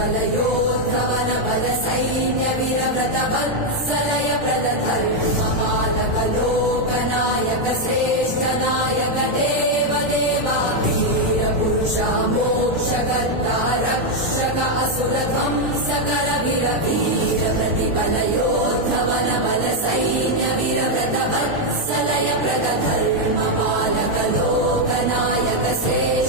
प्रतिबलयोद्धवन बल सैन्य वीरव्रत वत्सलय प्रद धर्म पालक लोकनायक श्रेष्ठ नायक देव देवा वीर पुरुषा मोक्षकर्ता रक्षक असुर ध्वंसकर वीर वीर प्रतिबलयोद्धवन बल सैन्य वीरव्रत वत्सलय प्रद धर्म पालक लोकनायक श्रेष्ठ